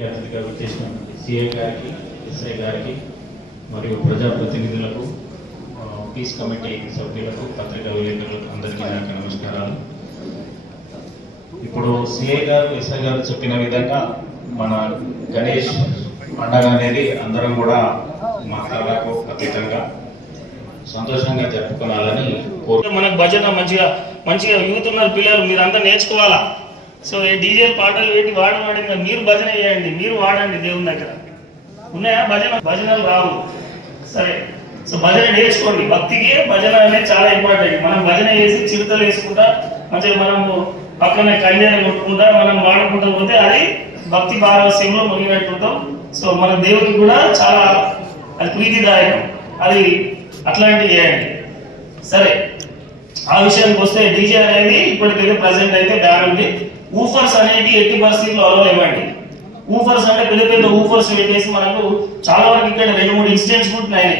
అతిథిగా వచ్చేసినటువంటి సిఐ గారికి, ఎస్ఐ గారికి మరియు ప్రజాప్రతినిధులకు, పీస్ కమిటీ సభ్యులకు, పత్రికా విలేకరులకు అందరికీ నాకు నమస్కారాలు. ఇప్పుడు సిఐ గారు, ఎస్ఐ గారు చెప్పిన విధంగా మన గణేష్ పండగ అనేది అందరం కూడా మాట్లాడకు అతీతంగా సంతోషంగా జరుపుకోవాలని కోరు. మనకు భజన మంచిగా యూత్ ఉన్నారు పిల్లలు, మీరంతా నేర్చుకోవాలా. సో ఈ డీజే పాటలు పెట్టి వాడి మీరు భజన చేయండి, మీరు వాడండి దేవుని దగ్గర. ఉన్నాయా భజనలు రావు, సరే. సో భజన నేర్చుకోండి. భక్తికి భజన అనేది చాలా ఇంపార్టెంట్. మనం భజన చేసి చిరుతలు వేసుకుంటా మంచిగా మనము పక్కన కళ్యాణం కొట్టుకుంటా మనం వాడుకుంటూ పోతే అది భక్తి పారవస్యంలో మునిగినట్టుంటాం. సో మన దేవుడికి కూడా చాలా అది ప్రీతిదాయకం. అది అట్లాంటివి చేయండి, సరే. ఆ విషయానికి వస్తే డీజే అనేది ఇప్పటికైతే ప్రజెంట్ అయితే బ్యాన్ ఉంది. ఊఫర్స్ అనేది ఎట్టి పరిస్థితుల్లో అలౌ ఇవ్వండి. ఊఫర్స్ అంటే పెద్ద ఊఫర్స్ పెట్టేసి మనకు చాలా వరకు ఇక్కడ 2-3 ఇన్సిడెంట్స్ కూడా ఉన్నాయి.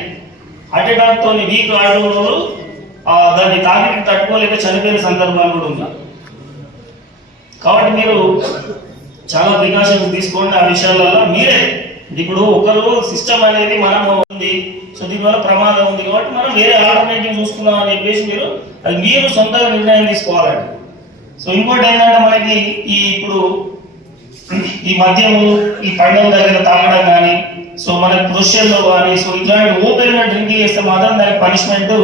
హార్ట్ అటాక్ తో వీక్ ఆడవాళ్ళు దాన్ని తాకి తట్టుకోలేక చనిపోయిన సందర్భాలు కూడా ఉన్నాయి. కాబట్టి మీరు చాలా ప్రికాషన్స్ తీసుకోండి ఆ విషయాలలో. మీరే ఇప్పుడు ఒకరు సిస్టమ్ అనేది మనం ఉంది, సో దీనివల్ల ప్రమాదం ఉంది కాబట్టి మనం వేరే ఆల్టర్నేటివ్ చూసుకుందాం అని చెప్పేసి మీరు సొంతంగా నిర్ణయం తీసుకోవాలండి. సో ఇంకోటి ఏంటంటే మనకి ఇప్పుడు ఈ మద్యము ఈ పండుగ దగ్గర తాగడం కానీ, సో మనకి క్రొషియల్లో కానీ, సో ఇట్లాంటి ఓపెన్ గా డ్రింక్ చేస్తే మాత్రం దానికి పనిష్మెంట్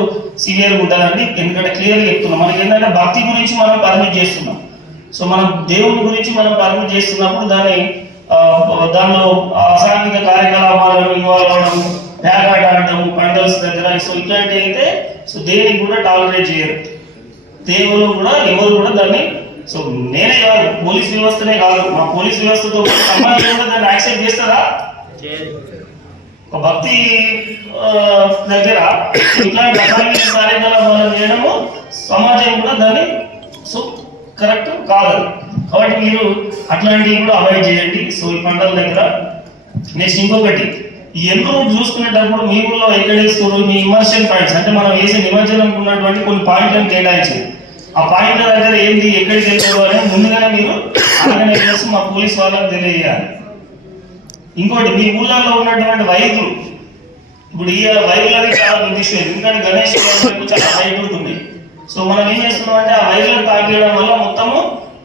సివియర్గా ఉంటుందండి. ఎందుకంటే క్లియర్గా చెప్తున్నాం, మనకి ఏంటంటే భక్తి గురించి మనం పర్మిట్ చేస్తున్నాం. సో మనం దేవుడి గురించి మనం పర్మిట్ చేస్తున్నప్పుడు దానిలో అసాంఘిక కార్యకలాపాలను ఇన్వాల్వ్ అవడం, బ్యాగాట ఆడటం పండల్స్ దగ్గర, సో ఇట్లాంటివి అయితే సో దేనికి కూడా టాలరేట్ చేయరు. దేవుడు కూడా ఎవరు కూడా దాన్ని, సో నేనే కాదు పోలీస్ వ్యవస్థనే కాదు, మా పోలీస్ వ్యవస్థతో సమాజం కూడా దాన్ని యాక్సెప్ట్ చేస్తారా? ఒక భక్తి దగ్గర ఇట్లాంటి అసాంఘిక కార్యకలాపాలు చేయడము సమాజం కూడా దాన్ని సో కరెక్ట్ కాదు. కాబట్టి మీరు అట్లాంటివి కూడా అవాయిడ్ చేయండి. సో ఈ పండుగల దగ్గర నెక్స్ట్ ఇంకొకటి, ఈ ఎంట్రూ చూసుకునేటప్పుడు మీ ఊళ్ళో ఎక్కడ వేస్తారు మీ ఇమర్షన్ పాయింట్స్ అంటే మనం వేసే నిమజ్జనం ఉన్నటువంటి కొన్ని పాయింట్లను కేటాయించారు. ఆ పాయింట్ల దగ్గర ఏంటి ఎక్కడికి వెళ్తారు అనేది ముందుగానే మీరు ఆర్గనైజ్ చేసి మా పోలీస్ వాళ్ళకి తెలియజేయాలి. ఇంకోటి, మీ ఊళ్ళలో ఉన్నటువంటి వైద్యులు, ఇప్పుడు ఈ వైద్యులది చాలా విషయం, ఎందుకంటే గణేష్ చాలా వైద్యులు ఉంది. సో మనం ఏం చేస్తున్నాం అంటే ఆ వైద్యులను తాగేయడం వల్ల మొత్తము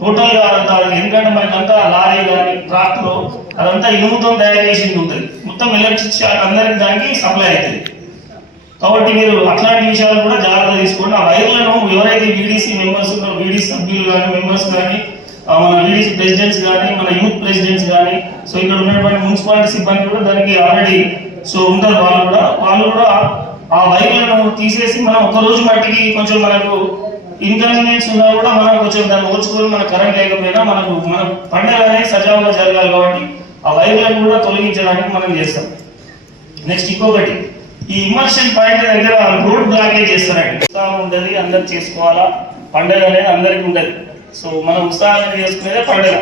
టోటల్ గా అంతా, ఎందుకంటే మనకంతా లారీ కానీ ట్రాక్టర్ అదంతా ఇనుముతో తయారు చేసింది ఉంటుంది, మొత్తం ఎలక్ట్రిక్ షాక్ అందరికి దానికి సప్లై అవుతుంది. కాబట్టి మీరు అట్లాంటి విషయాలు కూడా జాగ్రత్త తీసుకోండి. ఆ వైర్లను ఎవరైతే వీడీసీ మెంబర్స్ ఉన్నారో, వీడీసీ సభ్యులు కానీ, మెంబర్స్ కానీ, మన వీడీసీ ప్రెసిడెంట్స్ కానీ, మన యూత్ ప్రెసిడెంట్స్ కానీ, సో ఇక్కడ ఉన్నటువంటి మున్సిపాలిటీ సిబ్బంది కూడా దానికి ఆల్రెడీ సో ఉంటారు. వాళ్ళు కూడా ఆ వైర్లను తీసేసి మనం ఒక రోజు మట్టికి కొంచెం మనకు ఇన్కన్వీనియన్స్ ఉన్నా కూడా మనం కొంచెం దాన్ని ఓర్చుకొని మన కరెంట్ లేకపోయినా మన పండుగ అనేది సజావుగా జరగాలి. కాబట్టి ఆ వైర్లను కూడా తొలగించడానికి మనం చేస్తాం. నెక్స్ట్ ఇంకొకటి, ఈ ఇమర్షన్ పాయింట్ దగ్గర రోడ్ బ్లాకేజ్ చేస్తారండి. ఉత్సాహం ఉండదు, అందరు చేసుకోవాలా, పండుగ అనేది అందరికీ ఉండదు. సో మనం ఉత్సాహంగా చేసుకునేదే పండుగ.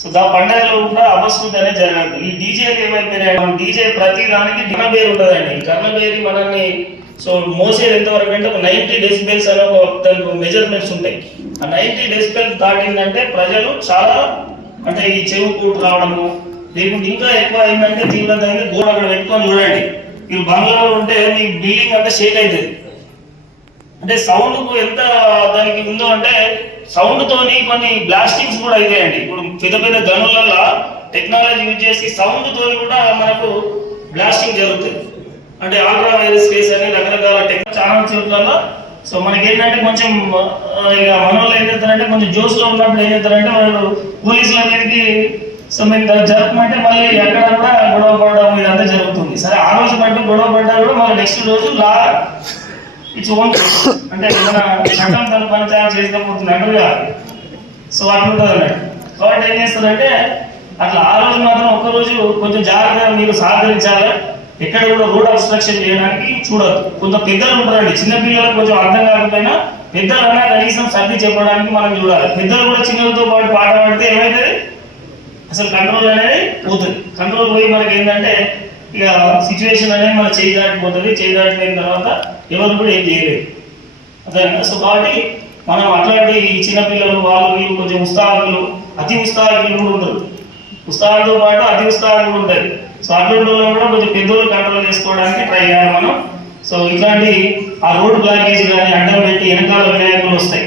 సో దా పండుగలో కూడా అపశృతి అనేది జరగదు. ఈ డీజేలు ఏమైపోయినాయి, మనం డీజే ప్రతి దానికి కర్ణబేరి ఉంటుందండి. కర్ణబేరి మనల్ని సో మోసేది ఎంతవరకు అంటే 90 డెసిబెల్స్ అనే దానికి మెజర్మెంట్స్ ఉంటాయి. ఆ 90 డెసిబెల్స్ దాటిందంటే ప్రజలు చాలా అంటే ఈ చెవు కూటు రావడము, లేకుంటే ఇంకా ఎక్కువ అయిందంటే తీవ్రత అయింది. గోడ అక్కడ పెట్టుకొని చూడండి, మీరు బంగ్లాలో ఉంటే మీ బిల్డింగ్ అంతా షేక్ అవుతుంది. అంటే సౌండ్ ఎంత దానికి ఉందో అంటే సౌండ్ తోని కొన్ని బ్లాస్టింగ్స్ కూడా అవుతాయండి. ఇప్పుడు పెద్ద గనులలో టెక్నాలజీ యూజ్ చేసి సౌండ్ తోని కూడా మనకు బ్లాస్టింగ్ జరుగుతుంది. అంటే ఆల్ట్రా వైరస్ కేస్ అని రకరకాల చాలా చోట్లలో. సో మనకి ఏంటంటే కొంచెం ఇక మన వాళ్ళు ఏం చేస్తారంటే కొంచెం జోస్ లో ఉన్నప్పుడు ఏం చేస్తారంటే వాళ్ళు పోలీసుల మీదకి సో మేము జరపమంటే మళ్ళీ ఎక్కడ కూడా గొడవ పడడం ఇదంతా జరుగుతుంది. సరే, ఆ రోజు బట్టి గొడవ పడ్డా కూడా మళ్ళీ నెక్స్ట్ రోజు లా ఇట్స్ ఓన్ అంటే మన చట్టం తన పంచాయతీ చేసుకోబోతుంది అంటారుగా. సో అట్లుంటుంది అన్నట్టు. కాబట్టి ఏం చేస్తారంటే అట్లా ఆ రోజు మాత్రం ఒక్కరోజు కొంచెం జాగ్రత్తగా మీరు సహకరించాలి. ఎక్కడ కూడా రోడ్ అబ్స్ట్రక్షన్ చేయడానికి చూడదు. కొంత పెద్దలు ఉంటారండి, చిన్న పిల్లలకు కొంచెం అర్థం కాకపోయినా పెద్దలైనా కనీసం సర్ది చెప్పడానికి మనం చూడాలి. పెద్దలు కూడా చిన్నలతో పాటు పాట పాడితే ఏమవుతుంది, అసలు కంట్రోల్ అనేది పోతుంది. కంట్రోల్ పోయి మనకి ఏంటంటే ఇక సిచ్యువేషన్ అనేది మన చేయి దాటిపోతుంది. చేయి దాటిపోయిన తర్వాత ఎవరు కూడా ఏం చేయలేదు అదే. సో కాబట్టి మనం అట్లాంటి చిన్నపిల్లలు వాళ్ళు వీళ్ళు కొంచెం ఉత్సాహకులు, అతి ఉత్సాహకులు కూడా ఉంటారు. ఉత్సాహంతో పాటు అతి ఉత్సాహం కూడా ఉంటుంది. సో అటువంటి వాళ్ళని కూడా కొంచెం పెద్దోళ్ళు కంట్రోల్ చేసుకోవడానికి ట్రై చేయాలి మనం. సో ఇట్లాంటి ఆ రోడ్డు బ్లాకేజ్ కానీ అడ్డం పెట్టి వెనకాల వినాయకులు వస్తాయి,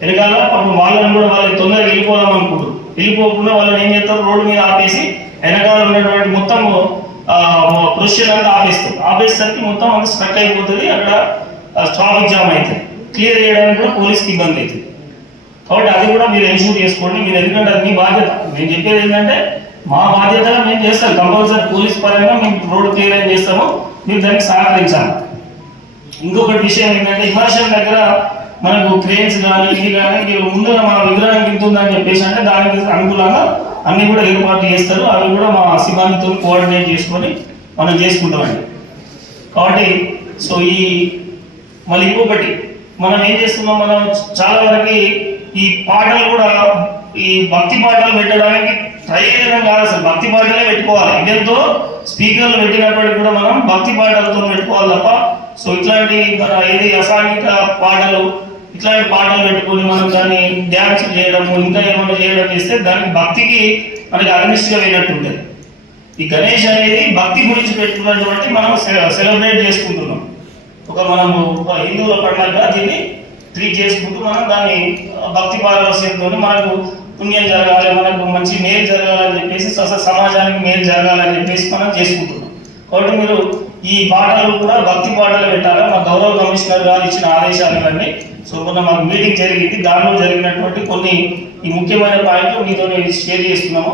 వెనకాల పాపం వాళ్ళని కూడా వాళ్ళకి తొందరగా వెళ్ళిపోదాం అనుకుంటారు, వెళ్ళిపోకుండా వాళ్ళని ఏం చేస్తారు రోడ్డు మీద ఆపేసి వెనకాల ఉన్నటువంటి మొత్తం ప్రొసెషన్ అంతా ఆపేస్తారు. ఆపేసరికి మొత్తం అంతా స్ట్రక్ అయిపోతుంది, అక్కడ ట్రాఫిక్ జామ్ అవుతుంది, క్లియర్ చేయడానికి కూడా పోలీస్కి ఇబ్బంది అవుతుంది. కాబట్టి అది కూడా మీరు ఎన్షూర్ చేసుకోండి మీరు, ఎందుకంటే అది మీ బాధ్యత. నేను చెప్పేది ఏంటంటే మా బాధ్యతగా మేము చేస్తాం, కంపల్సరీ పోలీస్ పరంగా మేము రోడ్డు క్లియర్ చేస్తాము, మీరు దానికి సహకరించాలి. ఇంకొకటి విషయం ఏంటంటే ఇమర్షన్ దగ్గర మనకు క్రేన్స్ కానీ ఇది కానీ మీరు ముందుగా మన విగ్రహం కింటుందని చెప్పేసి అంటే దానికి అనుకూలంగా అన్ని కూడా ఏర్పాట్లు చేస్తారు, అవి కూడా మా సిబ్బందితో కోఆర్డినేట్ చేసుకొని మనం చేసుకుంటామండి. కాబట్టి సో మళ్ళీ ఇంకొకటి మనం ఏం చేస్తున్నాం, మనం చాలా వరకు ఈ పాటలు కూడా ఈ భక్తి పాటలు పెట్టడానికి ట్రై చేయడం కాదు, అసలు భక్తి పాటలే పెట్టుకోవాలి. ఇదేంతో స్పీకర్లు పెట్టినప్పటికీ కూడా మనం భక్తి పాటలతో పెట్టుకోవాలి తప్ప సో ఇట్లాంటి మన ఏది అసాంఘిక పాటలు ఇట్లాంటి పాటలు పెట్టుకొని మనం దాన్ని డ్యాన్స్ చేయడము ఇంకా ఏమైనా చేయడం చేస్తే దానికి భక్తికి మనకి అగ్నిస్ట్గా వేయనట్టు ఉంటుంది. ఈ గణేష్ అనేది భక్తి గురించి పెట్టుకున్నటువంటి మనం సెలబ్రేట్ చేసుకుంటున్నాం, మనము హిందువుల పండుగగా దీన్ని ట్రీట్ చేసుకుంటూ మనం దాన్ని భక్తి పారవస్యంతో మనకు పుణ్యం జరగాలి, మనకు మంచి మేలు జరగాలని చెప్పేసి సమాజానికి మేలు జరగాలని చెప్పేసి మనం చేసుకుంటున్నాం. కాబట్టి మీరు ఈ పాటలు కూడా భక్తి పాటలు పెట్టాలి. మా గౌరవ కమిషనర్ గారు ఇచ్చిన ఆదేశాలన్నీ సో మొన్న మాకు మీటింగ్ జరిగింది, దానిలో జరిగినటువంటి కొన్ని ఈ ముఖ్యమైన పాయింట్లు మీతో షేర్ చేస్తున్నాము.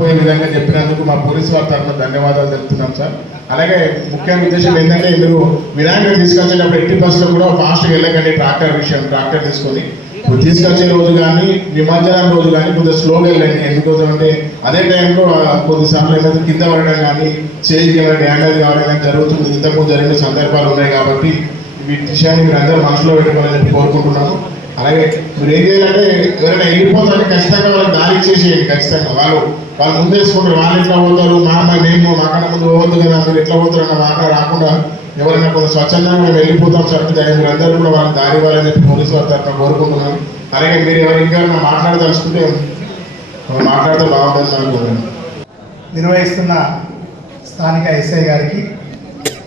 పోయే విధంగా చెప్పినందుకు మా పోలీసు వారి తరఫున ధన్యవాదాలు తెలుపుతున్నాం సార్. అలాగే ముఖ్య ఉద్దేశం ఏంటంటే మీరు వినాయకుడు తీసుకొచ్చేటప్పుడు ఎట్టి బస్సులో కూడా ఫాస్ట్గా వెళ్ళకండి. ట్రాక్టర్ తీసుకొని తీసుకొచ్చే రోజు కానీ నిమజ్జనం రోజు కానీ కొద్దిగా స్లోగా వెళ్ళండి. ఎందుకోసం అంటే అదే టైంలో కొద్దిసార్లు ఏదైతే కింద పడడం కానీ చేయికి ఏమైనా డ్యామేజ్ కావడం కానీ జరుగుతుంది, ఇంతకుముందు జరిగిన సందర్భాలు ఉన్నాయి. కాబట్టి వీటి విషయాన్ని మీరు అందరూ మనసులో పెట్టుకోవాలని చెప్పి కోరుకుంటున్నాను. అలాగే మీరు ఏం చేయాలంటే ఎవరైనా వెళ్ళిపోతారంటే ఖచ్చితంగా వాళ్ళకి దారి ఇచ్చేసేయండి. ఖచ్చితంగా వాళ్ళు ముందేసుకుంటారు, వాళ్ళు ఎట్లా పోతారు మేము మాకన్నా ముందు పోవద్దు కదా, మీరు ఎట్లా పోతారు అన్న మాట రాకుండా ఎవరైనా కొంచెం స్వచ్ఛందంగా మేము వెళ్ళిపోతాం సార్, మీరు అందరూ కూడా వాళ్ళకి దారి ఇవ్వాలని చెప్పి పోలీసు వారి తరఫున కోరుకుంటున్నాను. అలాగే మీరు ఎవరు ఇంకా మాట్లాడదలుచుకుంటే మాట్లాడితే బాగుంటుంది అనుకుంటున్నాను. నిర్వహిస్తున్న స్థానిక ఎస్ఐ గారికి,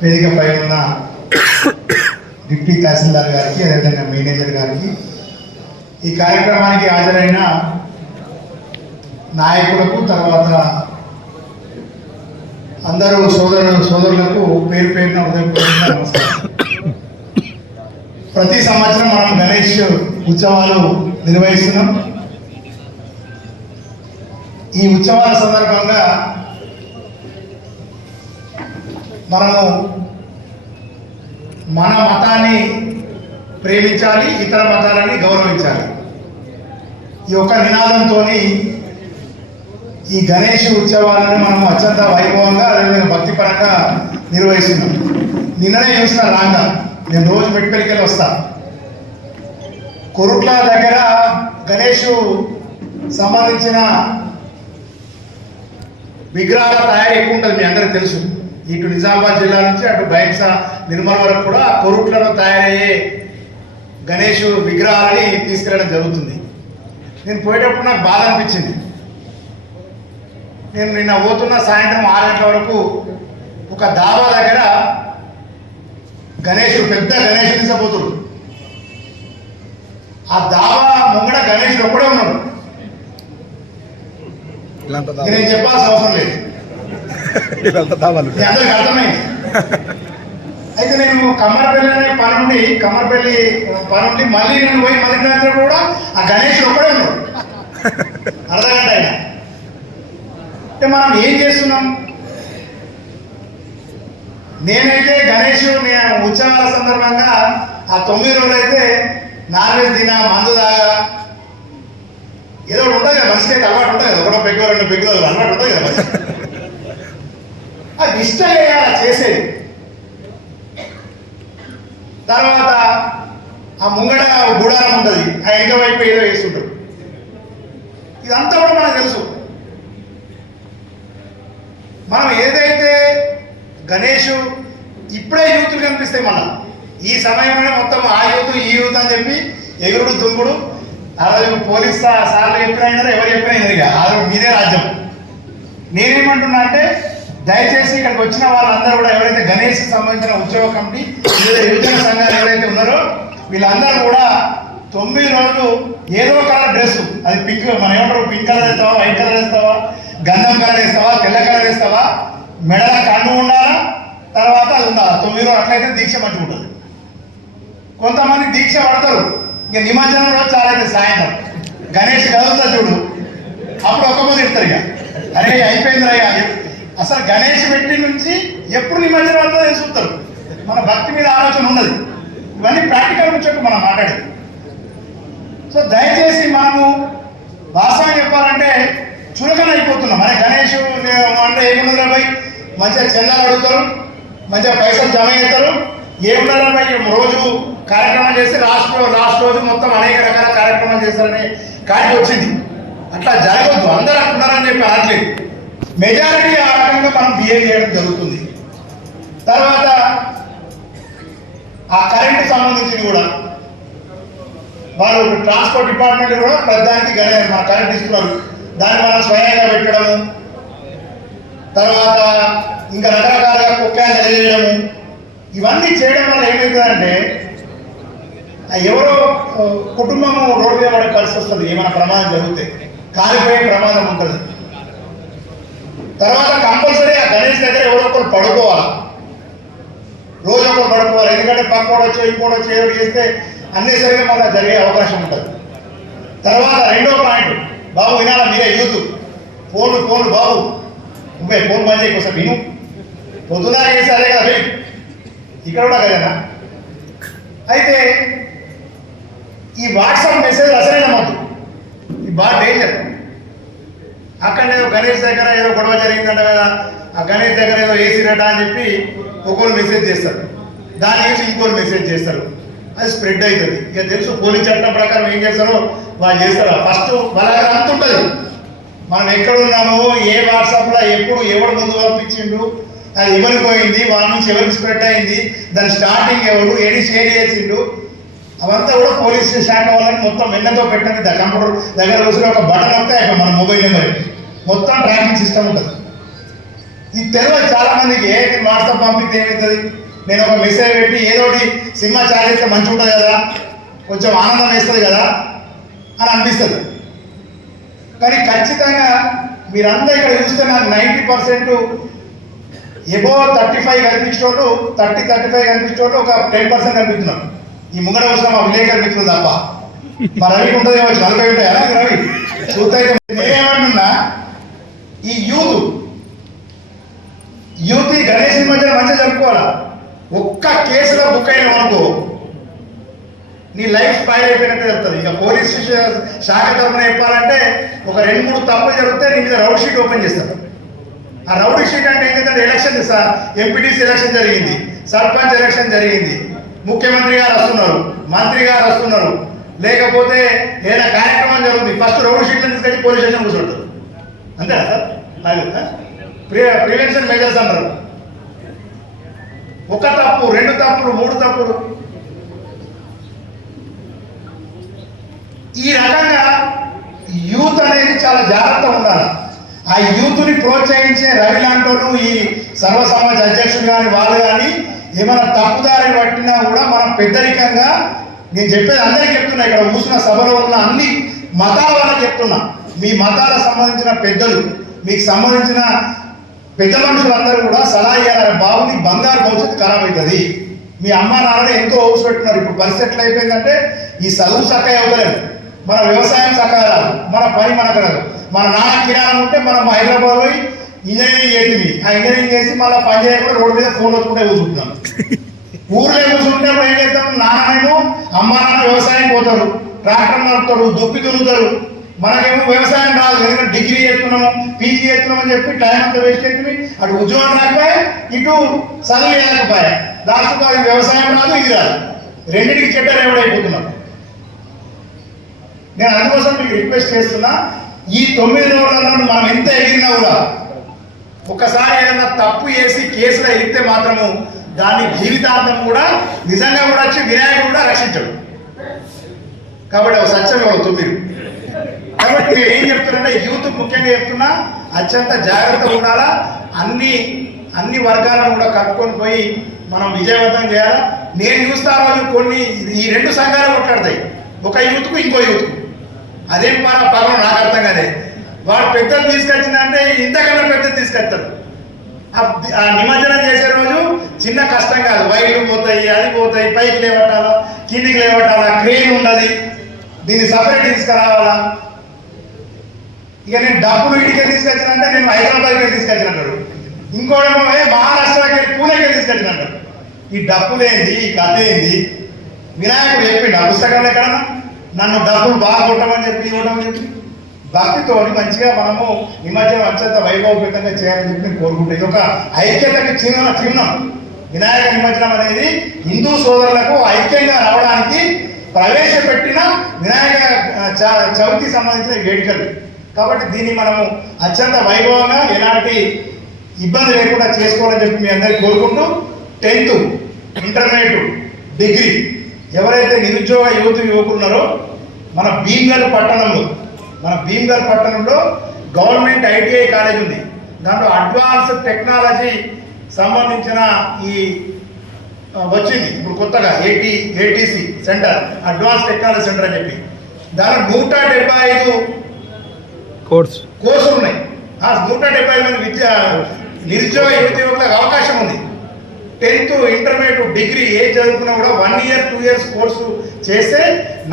వేదికపై ఉన్న డిప్యూటీ తహసీల్దార్ గారికి, అదేవిధంగా మేనేజర్ గారికి, ఈ కార్యక్రమానికి హాజరైన నాయకులకు, తర్వాత అందరూ సోదరులకు పేరు పేరున హృదయపూర్వకంగా నమస్కారం. ప్రతి సంవత్సరం మనం గణేష్ ఉత్సవాలు నిర్వహిస్తున్నాం. ఈ ఉత్సవాల సందర్భంగా మనము మన మతాన్ని ప్రేమించాలి, ఇతర మతాలని గౌరవించాలి. ఈ యొక్క నినాదంతో ఈ గణేష్ ఉత్సవాలను మనం అత్యంత వైభవంగా అదేవిధంగా భక్తిపరంగా నిర్వహిస్తున్నాం. నిన్ననే చూసిన రాగా నేను రోజు మెట్పల్లికి వస్తా, కొరుట్ల దగ్గర గణేష్ సంబంధించిన విగ్రహాల తయారీ ఎక్కువ ఉంటుంది, మీ అందరికీ తెలుసు. ఇటు నిజామాబాద్ జిల్లా నుంచి అటు బైంసా నిర్మల్ వరకు కూడా కొరుట్లలో తయారయ్యే గణేష్ విగ్రహాలని తీసుకెళ్ళడం జరుగుతుంది. నేను పోయేటప్పుడు నాకు బాధ అనిపించింది. నేను నిన్న పోతున్న సాయంత్రం 6 గంటల వరకు ఒక దాబా దగ్గర పెద్ద గణేష్ తీసుకుపోతుడు. ఆ దాబా ముంగడ గణేషుడు ఒక్కడే ఉన్నాడు. నేను చెప్పాల్సిన అవసరం లేదు, అందరికి అర్థమైంది. అయితే నేను కమ్మరపల్లి పని నుండి మళ్ళీ నేను పోయి మళ్ళీ కూడా ఆ గణేషుడు ఒక్కడే ఉన్నాడు, అర్ధగంట అయినా. అంటే మనం ఏం చేస్తున్నాం? నేనైతే గణేష్ ఉత్సవాల సందర్భంగా ఆ 9 రోజులు అయితే నాన్ వెజ్ తినా, మందు దాగా, ఏదో ఉంటుంది కదా మనిషికి అయితే అలవాటు ఉంటుంది కదా, ఒకటో పెగ్గు 2 పెగ్గులు అలవాటు ఉంటుంది కదా మనిషి. అది ఇష్టం చేయాలి చేసేది. తర్వాత ఆ ముంగడ గుడారం ఉంటుంది, ఆ వెనక వైపు ఏదో వేస్తుంటారు. ఇదంతా కూడా మనకు తెలుసు. మనం ఏదైతే గణేష్ ఇప్పుడే యూత్లు కనిపిస్తాయి మన ఈ సమయంలోనే మొత్తం ఆ యూత్ ఈ యూత్ అని చెప్పి ఎగురుడు తుంగుడు. ఆ రోజు పోలీస్ సార్లు చెప్పినా ఎవరు చెప్పినా ఇక ఆ రోజు మీదే రాజ్యం. నేనేమంటున్నా అంటే దయచేసి ఇక్కడికి వచ్చిన వాళ్ళందరూ కూడా ఎవరైతే గణేష్కి సంబంధించిన ఉద్యోగ కమిటీ లేదా యువజన సంఘాలు ఎవరైతే ఉన్నారో వీళ్ళందరూ కూడా 9 రోజులు ఏదో కలర్ డ్రెస్, అది పింక్, మనం ఏమంటారు పింక్ కలర్ వేస్తావా, వైట్ కలర్ వేస్తావా, గంధం కలర్ వేస్తావా, తెల్ల కలర్ వేస్తావా, మెడల కన్ను ఉండాలా, తర్వాత అది ఉండాలి. 9 రోజులు అట్లయితే దీక్ష మంచిగా ఉంటుంది. కొంతమంది దీక్ష పడతారు, ఇక నిమజ్జనం రోజు చాలా అయితే సాయంత్రం గణేష్ కదులుతా చూడు, అప్పుడు ఒక్కపోతే ఇస్తారు. ఇక అరే అయిపోయిందిరయ్యా, అసలు గణేష్ పెట్టి నుంచి ఎప్పుడు నిమజ్జనం అవుతుందో తెలుసుకుంటారు. మన భక్తి మీద ఆలోచన ఉన్నది. ఇవన్నీ ప్రాక్టికల్ ముచ్చట్టు మనం మాట్లాడేది. సో దయచేసి మనము వాస్తవం చెప్పాలంటే చులకన అయిపోతున్నాం. మన గణేష్ అంటే ఏమున్నదో పోయి మంచిగా చందాలు అడుగుతారు, మంచిగా పైసలు జమ చేస్తారు, ఏమున్నదో పోయి రోజు కార్యక్రమం చేసి లాస్ట్ రోజు మొత్తం అనేక రకాల కార్యక్రమాలు చేస్తారనే కాడికి వచ్చింది. అట్లా జరగద్దు, అందరూ అంటున్నారని చెప్పి అనట్లేదు. మెజారిటీ ఆ రకంగా మనం బిహేవ్ చేయడం జరుగుతుంది. తర్వాత ఆ కరెంటు సంబంధించింది కూడా వాళ్ళు ట్రాన్స్పోర్ట్ డిపార్ట్మెంట్ కూడా ప్రధానికి మన కరెంట్ ఇస్తున్నారు, దాన్ని మనం స్వయంగా పెట్టడము, తర్వాత ఇంకా రకరకాలుగా కుక్కాన్ని తెలియజేయడము, ఇవన్నీ చేయడం వల్ల ఏమవుతుందంటే ఎవరో కుటుంబము రోడ్డు మీద పడే కలిసి వస్తుంది. ఏమైనా ప్రమాదం జరిగితే కాలిపోయే ప్రమాదం ఉంటుంది. తర్వాత కంపల్సరీ ఆ గణేష్ దగ్గర ఎవరో ఒకరు పడుకోవాలి, రోజు ఒకరు పడుకోవాలి. ఎందుకంటే పక్కోడు వచ్చి ఇంకోటి వచ్చి ఏడు చేస్తే అన్నెసరిగా మళ్ళీ జరిగే అవకాశం ఉంటుంది. తర్వాత రెండో పాయింట్, బాబు వినాలా మీరే యూత్, ఫోన్లు బాబు నువ్వే ఫోన్ బంద్ చేయ కోసం విను, పొద్దుదా చేసి అదే కదా వెయ్యి, ఇక్కడ కూడా కదేనా. అయితే ఈ వాట్సాప్ మెసేజ్ అసలే నమ్మద్దు, ఇది బాగా డేంజర్. అక్కడనే గణేష్ దగ్గర ఏదో గొడవ జరిగిందంట కదా, ఆ గణేష్ దగ్గర ఏదో వేసిరట అని చెప్పి ఒకరు మెసేజ్ చేస్తారు, దాని నుంచి ఇంకోరు మెసేజ్ చేస్తారు, అది స్ప్రెడ్ అవుతుంది. ఇక తెలుసు పోలీస్ చట్టం ప్రకారం ఏం చేస్తారో వాళ్ళు చేస్తారు. ఫస్ట్ వాళ్ళ దగ్గర అంత ఉంటుంది, మనం ఎక్కడ ఉన్నాము, ఏ వాట్సాప్లో ఎప్పుడు ఎవరు ముందు పంపించిండు, అది ఎవరికి పోయింది, వాళ్ళ నుంచి ఎవరికి స్ప్రెడ్ అయింది, దాని స్టార్టింగ్ ఎవరు, ఏది షేర్ చేసిండు, అవంతా కూడా పోలీస్ శాఖ వాళ్ళని మొత్తం వెన్నతో పెట్టండి. కంప్యూటర్ దగ్గర కూర్చొని ఒక బటన్ వస్తే మన మొబైల్ నెంబర్ మొత్తం ట్రాకింగ్ సిస్టమ్ ఉంటుంది. ఇది తెలియదు చాలా మందికి. వాట్సాప్ పంపితే ఏమవుతుంది, నేను ఒక మెసేజ్ పెట్టి ఏదోటి సినిమా ఛార్జ్ చేస్తే మంచిగా ఉంటుంది కదా, కొంచెం ఆనందం వేస్తుంది కదా అని అనిపిస్తుంది. కానీ ఖచ్చితంగా మీరందరూ ఇక్కడ చూస్తే నాకు 90% ఎబో 35 కనిపించేటోళ్ళు, 30-35 కనిపించేటోళ్ళు ఒక 10% కనిపిస్తున్నారు. ఈ ముంగడ వచ్చిన మా విలేకరు మిత్రులు తప్ప. మా రవికి ఉంటుంది ఏమో 40 ఉంటాయా రవి చూస్తే. నేనేమంటున్నా, ఈ యూత్ ఈ గణేష్ మధ్య మంచిగా జరుపుకోవాలా. ఒక్క కేసులో బుక్ అయిన వరకు నీ లైఫ్ స్పాయిల్ అయిపోయినట్టే చెప్తుంది. ఇక పోలీస్ శాఖ తరఫున చెప్పాలంటే ఒక 2-3 తప్పులు జరిగితే నీ మీద రౌడ్ షీట్ ఓపెన్ చేస్తారు. ఆ రౌడ్ షీట్ అంటే ఏంటంటే ఎలక్షన్ సార్, ఎంపీటీసీ ఎలక్షన్ జరిగింది, సర్పంచ్ ఎలక్షన్ జరిగింది, ముఖ్యమంత్రి గారు వస్తున్నారు, మంత్రి గారు వస్తున్నారు, లేకపోతే ఏదైనా కార్యక్రమం జరుగుతుంది, ఫస్ట్ రౌడ్ షీట్లను తీసుకొచ్చి పోలీస్ స్టేషన్ కూర్చుంటారు. అంతేనా సార్? ప్రివెన్షన్ మెజర్స్ అంటారు. 1 తప్పు, 2 తప్పులు, 3 తప్పులు. ఈ రకంగా యూత్ అనేది చాలా జాగ్రత్తగా ఉండాలి. ఆ యూత్ని ప్రోత్సహించే రవి లాంటోను, ఈ సర్వ సమాజ అధ్యక్షుడు కానీ వాళ్ళు కానీ ఏమైనా తప్పుదారి పట్టినా కూడా మనం పెద్దరికంగా, నేను చెప్పేది అందరికీ చెప్తున్నా, ఇక్కడ కూర్చున్న సభలో ఉన్న అన్ని మతాల వాళ్ళకి చెప్తున్నా, మీ మతాలకు సంబంధించిన పెద్దలు, మీకు సంబంధించిన పెద్ద మనుషులందరూ కూడా సలహా ఇవ్వాలని, బాబు నీ బంగారు భవిష్యత్తు ఖరాబ్ అవుతుంది, మీ అమ్మ నాన్నలు ఎంతో హౌస్ పెట్టున్నారు, ఇప్పుడు పరిస్థితి ఎట్లా అయిపోయిందంటే ఈ చదువు చక్కగా అవ్వలేదు, మన వ్యవసాయం చక్కగా రాదు, మన పని మనకు రాదు. మన నాన్న కిరాణం ఉంటే మనం హైదరాబాద్ పోయి ఇంజనీరింగ్ చేసింది, ఆ ఇంజనీరింగ్ చేసి మళ్ళీ పని చేయకుండా రోడ్డు మీద ఫోన్ వచ్చుకుంటే కూర్చుంటున్నాం. ఊర్లో కూర్చుంటే ఏం చేస్తాం, నాన్ననేమో అమ్మ నాన్న వ్యవసాయం పోతారు, ట్రాక్టర్ నడుపుతారు, దుప్పి దున్నుతారు, మనకేమో వ్యవసాయం రాదు. ఎందుకంటే డిగ్రీ చేస్తున్నాము, పీజీ చేస్తున్నామని చెప్పి టైం అంతా వేస్ట్ అవుతుంది. అటు ఉద్యోగం రాకపోయా, ఇటు చదువు లేకపోయా, దాంతో అది వ్యవసాయం రాదు, ఇది రాదు, రెండింటికి చెడ్డ రేవడైపోతున్నారు. నేను అందుకోసం మీకు రిక్వెస్ట్ చేస్తున్నా, ఈ 9 రోజులలో మనం ఎంత ఎగిరినా కూడా ఒక్కసారి ఏదైనా తప్పు చేసి కేసులో ఎగిరితే మాత్రము దాన్ని జీవితాంతం కూడా నిజంగా కూడా వచ్చి వినాయకుడు కూడా రక్షించడు. కాబట్టి ఒక సత్యం అవుతుంది. కాబట్టి నేను ఏం చెప్తున్నా, యూత్ ముఖ్యంగా చెప్తున్నా, అత్యంత జాగ్రత్తగా ఉండాలా. అన్ని వర్గాలను కూడా కట్టుకొని పోయి మనం విజయవంతం చేయాలా. నేను చూస్తా రోజు కొన్ని ఈ రెండు సంఘాలు కొట్లాడతాయి, ఒక యూత్కు ఇంకో యూత్కు. అదేం పగం నాకు అర్థం కాదే. వాడు పెద్దలు తీసుకొచ్చిందంటే ఇంతకన్నా పెద్దలు తీసుకొస్తారు. ఆ నిమజ్జనం చేసే రోజు చిన్న కష్టం కాదు, వైర్లు పోతాయి, అది పోతాయి, పైకి లేవటాలా, కిందికి లేవటాలా, క్రేన్ ఉన్నది, దీన్ని సపరేట్ తీసుకురావాలా. ఇక నేను డబ్బులు ఇంటికి తీసుకొచ్చినంటే నేను హైదరాబాద్కి తీసుకొచ్చినట్టు, ఇంకోటేమో మహారాష్ట్రకి పూణేకి తీసుకొచ్చినట్టు. ఈ డబ్బులేంది, ఈ కథ ఏంది? వినాయకుడు చెప్పిండు ఆ పుస్తకాలు ఎక్కడన్నా, నన్ను డబ్బులు బాగా కొట్టమని చెప్పి ఇవ్వడం చెప్పి. భక్తితో మంచిగా మనము నిమజ్జనం అత్యంత వైభవపేతంగా చేయాలని చెప్పి నేను కోరుకుంటాను. ఇది ఒక ఐక్యతకి చిహ్నం. వినాయక నిమజ్జనం అనేది హిందూ సోదరులకు ఐక్యంగా రావడానికి ప్రవేశపెట్టిన వినాయక చవితికి సంబంధించిన వేడుకలు. కాబట్టి దీన్ని మనము అత్యంత వైభవంగా ఎలాంటి ఇబ్బంది లేకుండా చేసుకోవాలని చెప్పి మీ అందరికీ కోరుకుంటూ, 10th, ఇంటర్మీడియట్, డిగ్రీ ఎవరైతే నిరుద్యోగ యువకులు ఉన్నారో మన భీమ్గల్ పట్టణంలో గవర్నమెంట్ ఐటీఐ కాలేజ్ ఉంది. దాంట్లో అడ్వాన్స్ టెక్నాలజీ సంబంధించిన ఈ వచ్చింది ఇప్పుడు కొత్తగా ATC centre, advance technology centre అని చెప్పి. దాంట్లో 175 కోర్సులు ఉన్నాయి. ఆ 175 మంది నిరుద్యోగ యువకులకు అవకాశం ఉంది. 10th, ఇంటర్మీడియట్, డిగ్రీ ఏ చదువుకున్నా కూడా 1 year 2 years కోర్సు చేస్తే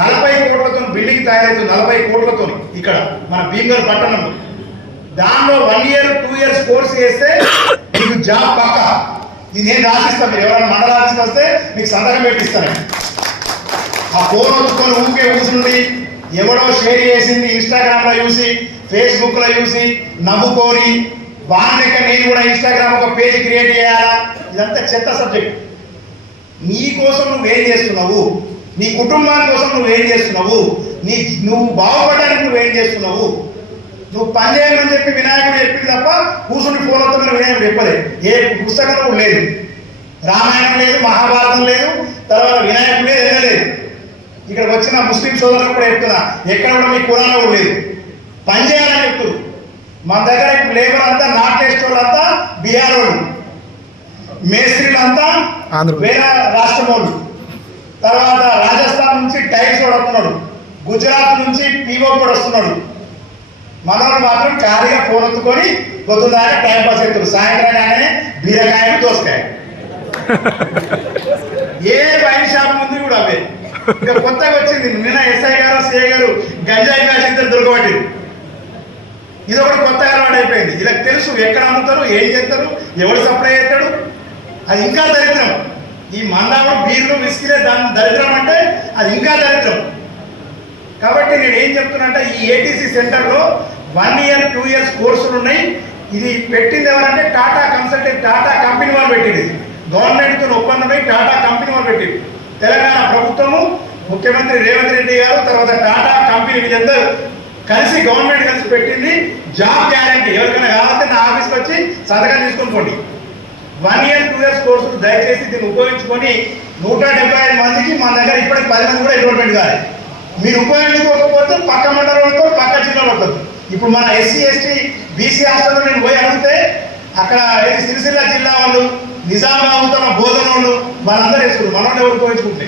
40 కోట్లతో బిల్డింగ్ తయారవుతుంది. 40 కోట్లతో ఇక్కడ మన భీమ్గల్ పట్టణంలో. దానిలో 1 year 2 years కోర్సు చేస్తే మీకు జాబ్ పక్క. ఇది నేను రాసిస్తాను, మీరు ఎవరైనా మండలానికి వస్తే మీకు సంతకం పెట్టిస్తాను. ఆ ఫోన్ వచ్చుకొని ఊరికే కూర్చుండి ఎవడో షేర్ చేసింది ఇన్స్టాగ్రామ్లో చూసి, ఫేస్బుక్లో చూసి నవ్వుకొని వాళ్ళక నేను కూడా ఇన్స్టాగ్రామ్ ఒక పేజ్ క్రియేట్ చేయాలా? ఇదంతా చెత్త సబ్జెక్ట్. నీ కోసం నువ్వేం చేస్తున్నావు, నీ కుటుంబాల కోసం నువ్వేం చేస్తున్నావు, నువ్వు బాగుపడడానికి నువ్వేం చేస్తున్నావు? నువ్వు పని చేయమని చెప్పి వినాయకుడు చెప్పింది తప్ప కూర్చుని ఫోన్లతో వినాయకుడు చెప్పలేదు. ఏ పుస్తకంలో లేదు, రామాయణం లేదు, మహాభారతం లేదు, తర్వాత వినాయకుడు లేదు, లేదు. ఇక్కడ వచ్చిన ముస్లిం సోదరులకు కూడా చెప్తున్నా, ఎక్కడ కూడా మీ కురాన్లో లేదు. పని చేయాలని చెప్తున్నారు. మన దగ్గర ఇప్పుడు లేబర్ అంతా నార్త్ ఈస్ట్ వాళ్ళంతా బీహార్ వాళ్ళు, మేస్త్రీలు అంతా వేరే రాష్ట్రం వాళ్ళు, తర్వాత రాజస్థాన్ నుంచి టైల్స్ కూడా వస్తున్నాడు, గుజరాత్ నుంచి పీఓ కూడా వస్తున్నాడు. మనవాళ్ళు మాత్రం ఖాళీగా ఫోన్ ఎత్తుకొని పొద్దుదాకా టైం పాస్ అవుతారు. సాయంత్రం కానీ బీరకాయలు, దోసకాయ, ఏ వైన్ షాప్ ముందు కూడా అవే. ఇంకా కొత్తగా వచ్చింది, నిన్న ఎస్ఐ గారు, సిఐ గారు గంజాయి బ్యాచ్ ఇద్దరు దొరకబట్టిరు. ఇది ఒకటి కొత్త అలవాటు అయిపోయింది. ఇలా తెలుసు ఎక్కడ అమ్ముతారు, ఏం చేస్తారు, ఎవడు సప్లై చేస్తాడు. అది ఇంకా దరిద్రం. ఈ మందాము, బీర్లు, విస్కీలే దాని దరిద్రం అంటే అది ఇంకా దరిద్రం. కాబట్టి నేను ఏం చెప్తున్నా, ఈ ఏటీసీ సెంటర్లో 1 year 2 years కోర్సులు ఉన్నాయి. ఇది పెట్టింది ఎవరంటే టాటా కంపెనీ వాళ్ళు పెట్టింది. గవర్నమెంట్తో ఒప్పందమై టాటా కంపెనీ వాళ్ళు పెట్టింది. తెలంగాణ ప్రభుత్వము, ముఖ్యమంత్రి రేవంత్ రెడ్డి గారు, తర్వాత టాటా కంపెనీ వీళ్ళందరూ కలిసి గవర్నమెంట్ కలిసి పెట్టింది. జాబ్ గ్యారంటీ ఎవరికైనా కావాలంటే నా ఆఫీస్కి వచ్చి సంతకం తీసుకొని పోండి. 1 year 2 years కోర్సులు దయచేసి దీన్ని ఉపయోగించుకొని 175 మందికి మన దగ్గర ఇప్పటికి 10 మంది కూడా ఎన్రోల్మెంట్ కాదు. మీరు ఉపయోగించుకోకపోతే పక్క మండలంతో పక్క జిల్లాలో ఉంటుంది. ఇప్పుడు మన ఎస్సీ ఎస్టీ బీసీ హాస్టల్లో నేను పోయి అడిగితే అక్కడ సిరిసిల్ల జిల్లా వాళ్ళు, నిజామాబాద్ ఉన్న బోధన వాళ్ళు వాళ్ళందరూ వేసుకున్నారు, మనోళ్ళు ఎవరు ఉపయోగించుకుంటే.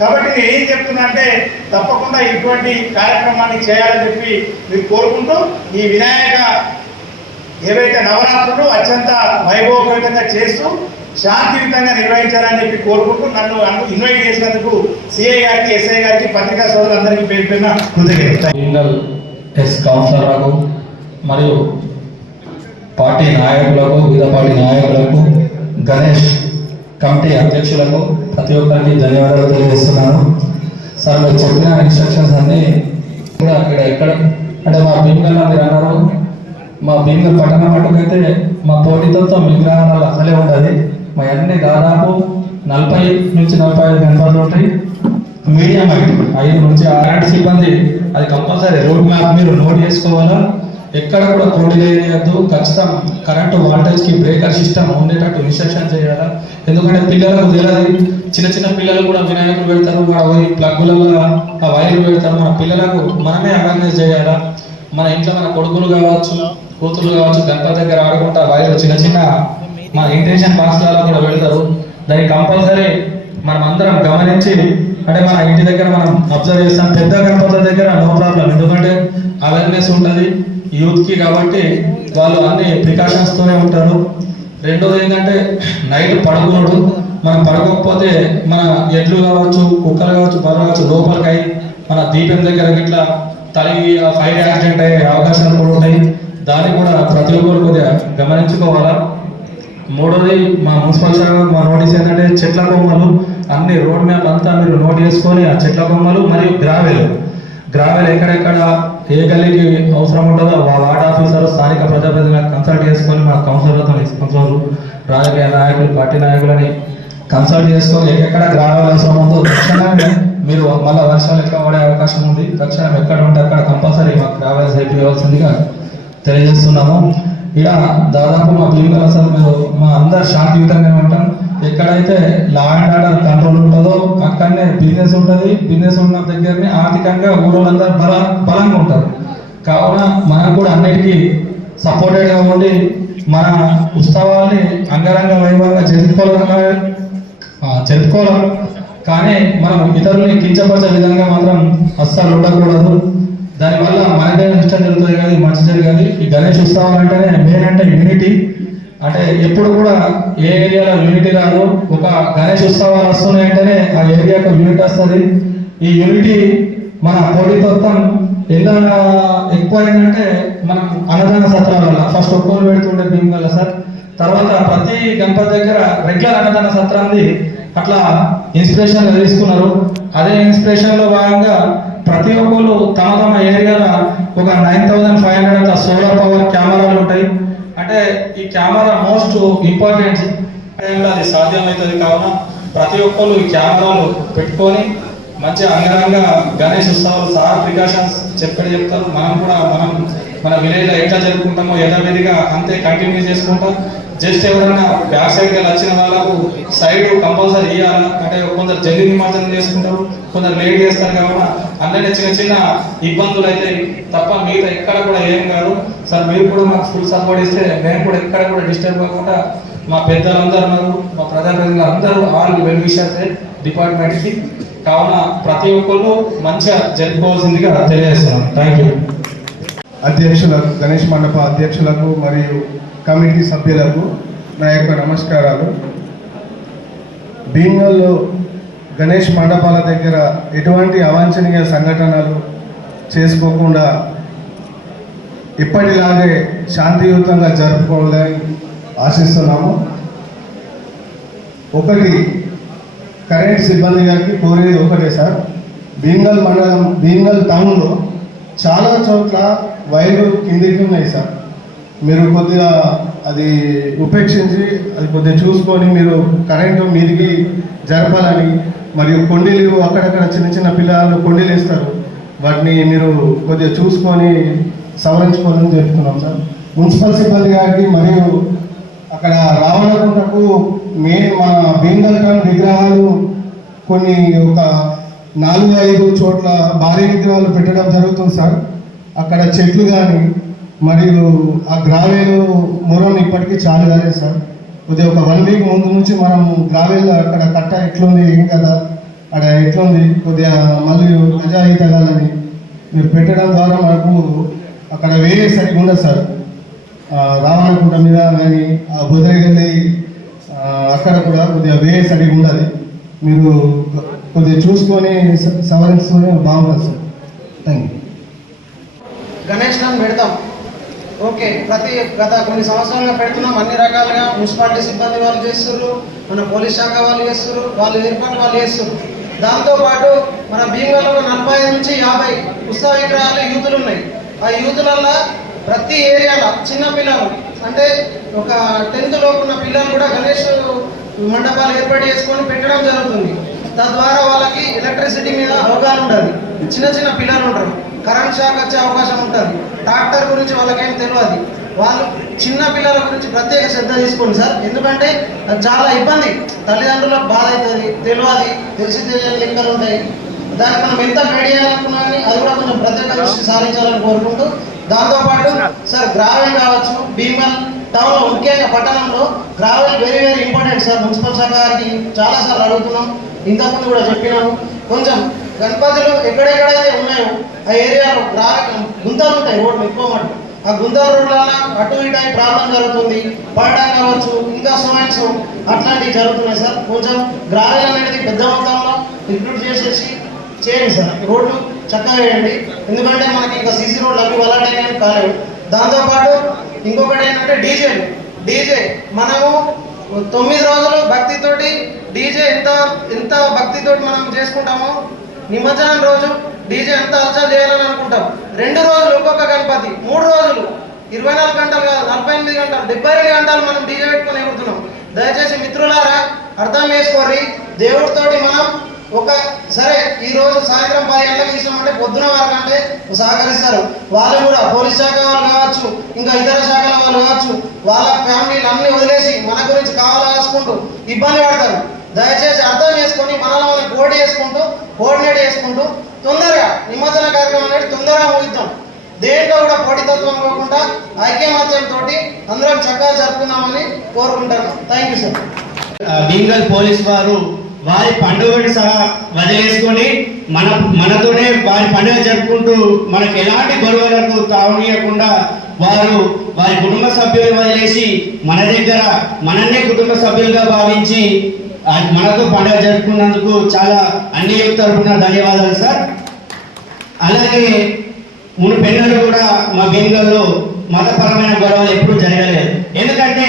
కాబట్టి నేను ఏం చెప్తున్నా అంటే తప్పకుండా ఇటువంటి కార్యక్రమాన్ని చేయాలని చెప్పి మీరు కోరుకుంటూ, ఈ వినాయక ఏవైతే నవరాత్రులు అత్యంత వైభవపేతంగా చేస్తూ శాంతియుతంగా నిర్వహించాలని చెప్పి కోరుకుంటూ, నన్ను ఇన్వైట్ చేసినందుకు సిఐ గారికి, ఎస్ఐ గారికి, పత్రికా సోదరులందరికీ పేరు పేరున కృతజ్ఞతలు. ఎస్ కౌన్సిలర్లకు మరియు పార్టీ నాయకులకు, వివిధ పార్టీ నాయకులకు, గణేష్ కమిటీ అధ్యక్షులకు ప్రతి ఒక్కరికి ధన్యవాదాలు తెలియజేస్తున్నాను. సార్ మీరు చెప్పిన ఇన్స్ట్రక్షన్స్ అన్నీ కూడా అక్కడ ఎక్కడ అంటే మా భీమ్గల్ మీరు అన్నారు, మా భీమ్గల్ పట్టణం మటుకైతే మా పోటీతో విగ్రహాలు అసలే ఉంటుంది. మా అన్ని దాదాపు 40 నుంచి 45 మెంబర్లు ఉంటాయి. మీడియం హైట్ 5 నుంచి 6 సిబ్బంది. అది కంపల్సరీ రోడ్ మ్యాప్ మీరు నోట్ చేసుకోవాలా. ఎక్కడ కూడా కోడి వేయద్దు, ఖచ్చితం కరెంటు వాల్టేజ్కి బ్రేకర్ సిస్టమ్ ఉండేటట్టు ఇన్స్ట్రక్షన్ చేయాలి. ఎందుకంటే పిల్లలకు తెలియదు, చిన్న చిన్న పిల్లలు కూడా వినాయకులు పెడతారు, పోయి ప్లగ్గులలో ఆ వైర్లు పెడతారు. మన పిల్లలకు మనమే అవేర్నెస్ చేయాలా. మన ఇంట్లో మన కొడుకులు కావచ్చు, కూతురు కావచ్చు, గణపతి దగ్గర ఆడుకుంటా వైర్లు చిన్న చిన్న మన ఇంటెన్షన్ బాక్స్లలో కూడా పెడతారు. దాన్ని కంపల్సరీ మనం అందరం గమనించి, అంటే మన ఇంటి దగ్గర మనం అబ్జర్వ్ చేస్తాం. పెద్ద గణపతుల దగ్గర నో ప్రాబ్లం, ఎందుకంటే అవేర్నెస్ ఉంటుంది యూత్కి, కాబట్టి వాళ్ళు అన్ని ప్రికాషన్స్తోనే ఉంటారు. రెండోది ఏంటంటే నైట్ పడుకోడు. మనం పడుకోకపోతే మన ఎడ్లు కావచ్చు, కుక్కలు కావచ్చు, బర్రెలు కావచ్చు లోపలికి అయ్యి మన దీపం దగ్గర ఇట్లా తలిగి ఫైర్ యాక్సిడెంట్ అయ్యే అవకాశాలు కూడా ఉంటాయి. దాన్ని కూడా ప్రతి ఒక్కరు కొద్దిగా గమనించుకోవాలా. మూడోది మా మున్సిపల్ శాఖ మా నోటీస్ ఏంటంటే చెట్ల కొమ్మలు అన్ని రోడ్ మ్యాప్ అంతా మీరు నోట్ చేసుకొని ఆ చెట్ల కొమ్మలు మరియు గ్రావెల్ ఎక్కడెక్కడ ఏ గల్లీకి అవసరం ఉంటుందో ఆ వార్డ్ ఆఫీసర్ స్థానిక ప్రజాప్రతినిధులను కన్సల్ట్ చేసుకొని మా కౌన్సిలర్లు రాజకీయ నాయకులు పార్టీ నాయకులని కన్సల్ట్ చేసుకొని ఎక్కడ గ్రావెల్ అవసరం ఉందో తక్షణమే మీరు మళ్ళీ వర్షాలు ఎక్కువ పడే అవకాశం ఉంది, తక్షణం ఎక్కడ ఉంటే అక్కడ కంపల్సరీ మాకు గ్రావెల్స్ అయిపోవాల్సిందిగా తెలియజేస్తున్నాము. ఇక దాదాపు మా భీమగల్ అసలు మేము మా అందరు శాంతియుతంగానే ఉంటాం. ఎక్కడైతే లా అండ్ ఆర్డర్ కంట్రోల్ ఉంటుందో అక్కడనే బిజినెస్ ఉంటుంది. బిజినెస్ ఉన్న దగ్గరనే ఆర్థికంగా ఊళ్ళందరూ బలంగా ఉంటారు. కావున మనం కూడా అన్నిటికీ సపోర్టెడ్గా ఉండి మన ఉత్సవాల్ని అంగరంగ వైభవంగా జరుపుకోవాలి. కానీ మనం ఇతరుల్ని కించపరిచే విధంగా మాత్రం అస్సలు ఉండకూడదు. దానివల్ల మనకే నష్టం జరుగుతుంది కానీ మంచి జరగాలి. ఈ గణేష్ ఉత్సవాలు అంటేనే మెయిన్ అంటే యూనిటీ. అంటే ఎప్పుడు కూడా ఏ ఏరియాలో యూనిటీ రాదు, ఒక గణేష్ ఉత్సవాలు వస్తున్నాయంటేనే ఆ ఏరియాకు యూనిటీ వస్తుంది. ఈ యూనిటీ మన పోటీతత్వం ఎంత ఎక్కువ అయిందంటే మనం అన్నదాన సత్రాల వల్ల ఫస్ట్ ఒక్కరు పెడుతుండే భీమగల్ సార్, తర్వాత ప్రతి గణపతి దగ్గర రెగ్యులర్ అన్నదాన సత్రాన్ని అట్లా ఇన్స్పిరేషన్ తీసుకున్నారు. అదే ఇన్స్పిరేషన్లో భాగంగా ప్రతి ఒక్కరు తమ తమ ఏరియాలో ఒక 9500 అట్లా సోలార్ పవర్ కెమెరాలు ఉంటాయి. అంటే ఈ కెమెరా మోస్ట్ ఇంపార్టెంట్, అది సాధ్యమవుతుంది. కావున ప్రతి ఒక్కరు ఈ కెమెరాలు పెట్టుకొని మంచి అంగరంగ గణేష్ ఉత్సవాలు సార్ ప్రికాషన్స్ చెప్తారు. మనం కూడా మన విలేజ్లో ఎట్లా జరుపుకుంటామో యథావిధిగా అంతే కంటిన్యూ చేసుకుంటాం. జస్ట్ ఎవరైనా బ్యాక్ సైడ్ వచ్చిన వాళ్ళకు సైడ్ కంపల్సరీ ఇవ్వాలి. అంటే కొందరు జల్దీ నిమజ్జనం చేసుకుంటారు, కొందరు లేట్ చేస్తారు. కావున అందరినీ చిన్న చిన్న ఇబ్బందులు అయితే తప్ప మిగతా ఎక్కడ కూడా ఏం కాదు. సార్ మీరు కూడా మాకు ఫుల్ సపోర్ట్ ఇస్తే మేము కూడా ఎక్కడ కూడా డిస్టర్బ్ కాకుండా మా పెద్దలందరూ ఉన్నారు, మా ప్రజాప్రతినిధులు అందరూ ఆల్ వెల్ విషర్సే డిపార్ట్మెంట్కి. కావున ప్రతి ఒక్కరు మంచిగా జరుపుకోవాల్సిందిగా తెలియజేస్తున్నాను. Thank you. అధ్యక్షులకు, గణేష్ మండప అధ్యక్షులకు మరియు కమిటీ సభ్యులకు నా యొక్క నమస్కారాలు. భీమగల్లో గణేష్ మండపాల దగ్గర ఎటువంటి అవాంఛనీయ సంఘటనలు చేసుకోకుండా ఇప్పటిలాగే శాంతియుతంగా జరుపుకోవాలని ఆశిస్తున్నాము. ఒకటి, కరెంట్ సిబ్బంది గారికి కోరేది ఒకటే సార్, భీమగల్ మండలం భీమగల్ టౌన్లో చాలా చోట్ల వైర్లు కిందికి ఉన్నాయి సార్. మీరు కొద్దిగా అది ఉపేక్షించి అది కొద్దిగా చూసుకొని మీరు కరెంటు మీదికి జరపాలని, మరియు కొండీలు అక్కడక్కడ చిన్న చిన్న పిల్లలు కొండీలు వేస్తారు, వాటిని మీరు కొద్దిగా చూసుకొని సవరించుకోవాలని చెప్తున్నాం సార్. మున్సిపల్ సిబ్బంది గారికి మరియు అక్కడ రావణకుంటకు మెయిన్ మన భీమగల్ టౌన్ విగ్రహాలు కొన్ని ఒక 4-5 చోట్ల భారీ విగ్రహాలు పెట్టడం జరుగుతుంది సార్. అక్కడ చెట్లు కానీ మరియు ఆ గ్రావేలు మొరం ఇప్పటికీ చాలు కాలేదు సార్. కొద్దిగా ఒక 1 వీక్ ముందు నుంచి మనం గ్రావేలు అక్కడ కట్ట ఎట్లుంది ఏం కదా అక్కడ ఎట్లుంది కొద్దిగా మళ్ళీ ప్రజాహిత తగాలని మీరు పెట్టడం ద్వారా మనకు అక్కడ వేరే సరిగ్గా ఉండదు సార్. రావణకుంట మీద కానీ ఆ బుదరగల్లి అక్కడ కూడా కొద్దిగా వేరే సరిగ్గా ఉండదు. మీరు కొద్దిగా చూసుకొని సవరించుకొని బాగుంటుంది సార్. Thank you. గణేష్ నన్ను పెడతాం, ఓకే. గత కొన్ని సంవత్సరాలుగా పెడుతున్నాం. అన్ని రకాలుగా మున్సిపాలిటీ సిబ్బంది వాళ్ళు చేస్తున్నారు, మన పోలీస్ శాఖ వాళ్ళు చేస్తున్నారు, వాళ్ళు ఏర్పాటు వాళ్ళు చేస్తున్నారు. దాంతోపాటు మన భీమగల్లో 45 నుంచి 50 ఉత్సవ విగ్రహాలు యూతులు ఉన్నాయి. ఆ యూతులల్లో ప్రతి ఏరియాలో చిన్న పిల్లలు అంటే ఒక 10th లోపు ఉన్న పిల్లలు కూడా గణేష్ మండపాలు ఏర్పాటు చేసుకొని పెట్టడం జరుగుతుంది. తద్వారా వాళ్ళకి ఎలక్ట్రిసిటీ మీద అవగాహన ఉండదు. చిన్న చిన్న పిల్లలు ఉంటారు, కరెంట్ షాక్ వచ్చే అవకాశం ఉంటుంది. ట్రాక్టర్ గురించి వాళ్ళకేం తెలియదు. వాళ్ళు చిన్న పిల్లల గురించి ప్రత్యేక శ్రద్ధ తీసుకోండి సార్. ఎందుకంటే అది చాలా ఇబ్బంది, తల్లిదండ్రులకు బాధ అవుతుంది, తెలిసి తెలియని లెక్కలు ఉంటాయి. దానికి మనం ఎంత గైడ్ చేయాలనుకున్నా కానీ అది కూడా కొంచెం ప్రత్యేక దృష్టి సాధించాలని కోరుకుంటూ, దాంతోపాటు సార్ గ్రావెల్ కావచ్చు, భీమల్ టౌన్లో ముఖ్యంగా పట్టణంలో gravel very very important sir. Municipal శాఖ గారికి చాలాసార్లు అడుగుతున్నాం, ఇంతకుముందు కూడా చెప్పినాము. కొంచెం గణపతులు ఎక్కడెక్కడైతే ఉన్నాయో ఆ ఏరియాలో గుంతలు ఉంటాయి, రోడ్లు ఎక్కువ మటు ఆ గుంతల రోడ్ల అటు ఇటు అయి ప్రాబ్లం జరుగుతుంది, పడడం కావచ్చు, ఇంకా సిమెంట్స్ అట్లాంటివి జరుగుతున్నాయి సార్. కొంచెం గ్రావెల్ అనేది పెద్ద మొత్తంలో రిక్రూట్ చేయండి సార్. రోడ్లు చక్కగా వేయండి, ఎందుకంటే మనకి ఇంకా సీసీ రోడ్లు అవి అలాంటివి కాలేవు. దాంతోపాటు ఇంకొకటి ఏంటంటే డీజే మనము 9 రోజులు భక్తితోటి డీజే ఎంత భక్తితోటి మనం చేసుకుంటామో, నిమజ్జనం రోజు డీజే ఎంత అలచల్ చేయాలని అనుకుంటాం. 2 రోజులు ఒక్కొక్క గణపతి, 3 రోజులు 24 గంటలు కాదు, 48 గంటలు, 72 గంటలు మనం డీజే పెట్టుకొని ఎగురుతున్నాం. దయచేసి మిత్రులారా అర్థం చేసుకోర్రి. దేవుడితోటి మనం సరే ఈ రోజు సాయంత్రం 10 గంటలకు ఇస్తామంటే పొద్దున వరకు అంటే సహకరిస్తారు. వాళ్ళు కూడా పోలీస్ శాఖ వాళ్ళు కావచ్చు, ఇంకా ఇతర శాఖల వాళ్ళు కావచ్చు, వాళ్ళ ఫ్యామిలీలు అన్ని వదిలేసి మన గురించి కావాలనుకుంటూ ఇబ్బంది పడతారు. దయచేసి అర్థం చేసుకొని మనలో మనం కోఆర్డినేట్ చేసుకుంటూ తొందరగా నిమజ్జన కార్యక్రమం అనేది తొందరగా ముగిద్దాం. దేంట్లో కూడా పోటీతత్వం కాకుండా ఐక్యమత్యంతో అందరం చక్కగా జరుపుకుందామని కోరుకుంటాను. Thank you sir. Bengal police వారు వారి పండుగని సహా వదిలేసుకొని మనతోనే వారి పండుగ జరుపుకుంటూ మనకు ఎలాంటి గొడవలకు తావనీయకుండా వారి కుటుంబ సభ్యులు వదిలేసి మన దగ్గర మనన్నే కుటుంబ సభ్యులుగా భావించి మనతో పండుగ జరుపుకున్నందుకు చాలా అన్ని తరపున ధన్యవాదాలు సార్. అలాగే మునుపెన్నడూ కూడా మా బెంగాల్లో మతపరమైన గొడవలు ఎప్పుడూ జరగలేదు. ఎందుకంటే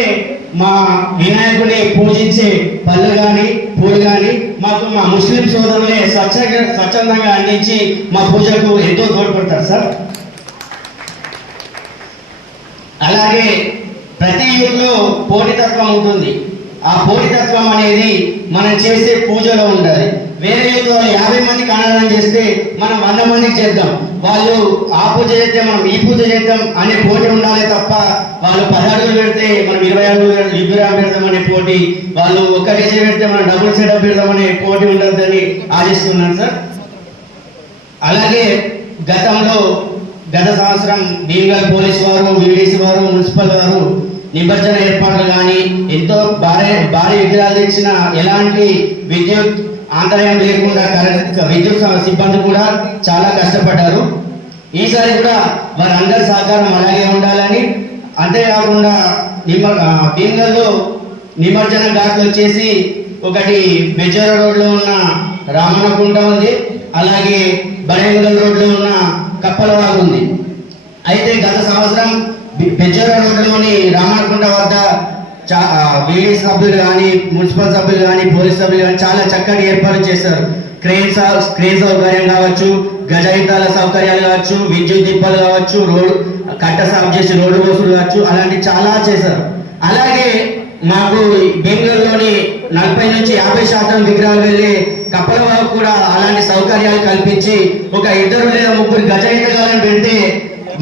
మా వినాయకుడిని పూజించే పళ్ళు కానీ పూలు కానీ మాకు మా ముస్లిం సోదరులే స్వచ్ఛందంగా అందించి మా పూజకు ఎంతో తోడ్పడతారు సార్. అలాగే ప్రతి యూత్లో పోటీతత్వం ఉంటుంది. ఆ పోటీతత్వం అనేది మనం చేసే పూజలో ఉండాలి. వేరే యూత్ వాళ్ళు 50 మందికి అన్నదానం చేస్తే మనం 100 మందికి చేద్దాం, వాళ్ళు ఆ పూజ చేస్తే మనం ఈ పూజ చేద్దాం అనే పోటీ ఉండాలి తప్ప వాళ్ళు 10 అడుగులు పెడితే మనం 20 అడుగులు పెడదాం అనే పోటీ, వాళ్ళు ఒక్క డీజే పెడితే మనం డబుల్ సెటప్ పెడదాం అనే పోటీ ఉండద్దని ఆశిస్తున్నాను సార్. అలాగే గత సంవత్సరం బెంగాల్ పోలీస్ వారు, వీడీసీ వారు, మున్సిపల్ వారు నిమజ్జన ఏర్పాట్లు కానీ ఎంతో భారీ విగ్రహాలు తెచ్చిన ఎలాంటి విద్యుత్ ఆంతర్యం లేకుండా విద్యుత్ సిబ్బంది కూడా చాలా కష్టపడ్డారు. ఈసారి కూడా వారందరి సహకారం అలాగే ఉండాలని, అంతేకాకుండా బెంగాల్లో నిమజ్జన ఘాట్లు వచ్చేసి ఒకటి బెజారా రోడ్లో ఉన్న రామన్నకుంట ఉంది, అలాగే బరేంగల్ రోడ్లో ఉన్న కప్పలవాగు ఉంది. అయితే గత సంవత్సరం బెజారా రోడ్లోని రామన్నకుంట వద్ద వీడీ సభ్యులు కానీ, మున్సిపల్ సభ్యులు కానీ, పోలీస్ సభ్యులు కానీ చాలా చక్కటి ఏర్పాట్లు చేశారు. క్రేన్ సౌకర్యం కావచ్చు, గజయితాల సౌకర్యాలు కావచ్చు, విద్యుత్ దీపాలు కావచ్చు, రోడ్డు కట్ట సాఫ్ చేసి రోడ్డు బస్సులు కావచ్చు, అలాంటి చాలా చేశారు. అలాగే మాకు బెంగళూరులోని 40 నుంచి 50% విగ్రహాలు వెళ్ళి కప్పలవాగు కూడా అలాంటి సౌకర్యాలు కల్పించి ఒక 2 లేదా 3 గజయితగాలను పెడితే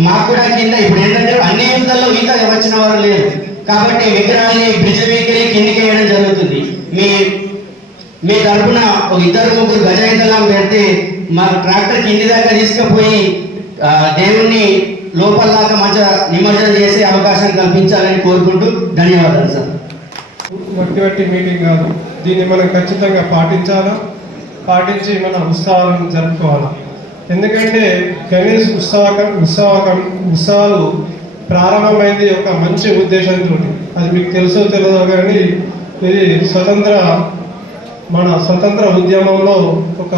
మాకు కూడా కింద ఇప్పుడు ఏంటంటే అన్ని యూతల్లో ఈత వచ్చిన వారు లేరు కాబట్టి విగ్రహాన్ని బ్రిడ్జ్ వీకెళ్ళి కిందికి వేయడం జరుగుతుంది. మీ తరఫున ఒక 2-3 గజయితలం పెడితే మా ట్రాక్టర్ కింది దాకా తీసుకుపోయి దేవుణ్ణి లోపల దాకా మంచిగా నిమజ్జనం చేసే అవకాశం కల్పించాలని కోరుకుంటూ ధన్యవాదాలు సార్. వట్టి మీటింగ్ కాదు, దీన్ని మనం ఖచ్చితంగా పాటించి మన ఉత్సవాలను జరుపుకోవాలి. ఎందుకంటే గణేష్ ఉత్సవాలు ప్రారంభమైంది ఒక మంచి ఉద్దేశంతో. అది మీకు తెలుసో తెలియదో కానీ ఇది మన స్వతంత్ర ఉద్యమంలో ఒక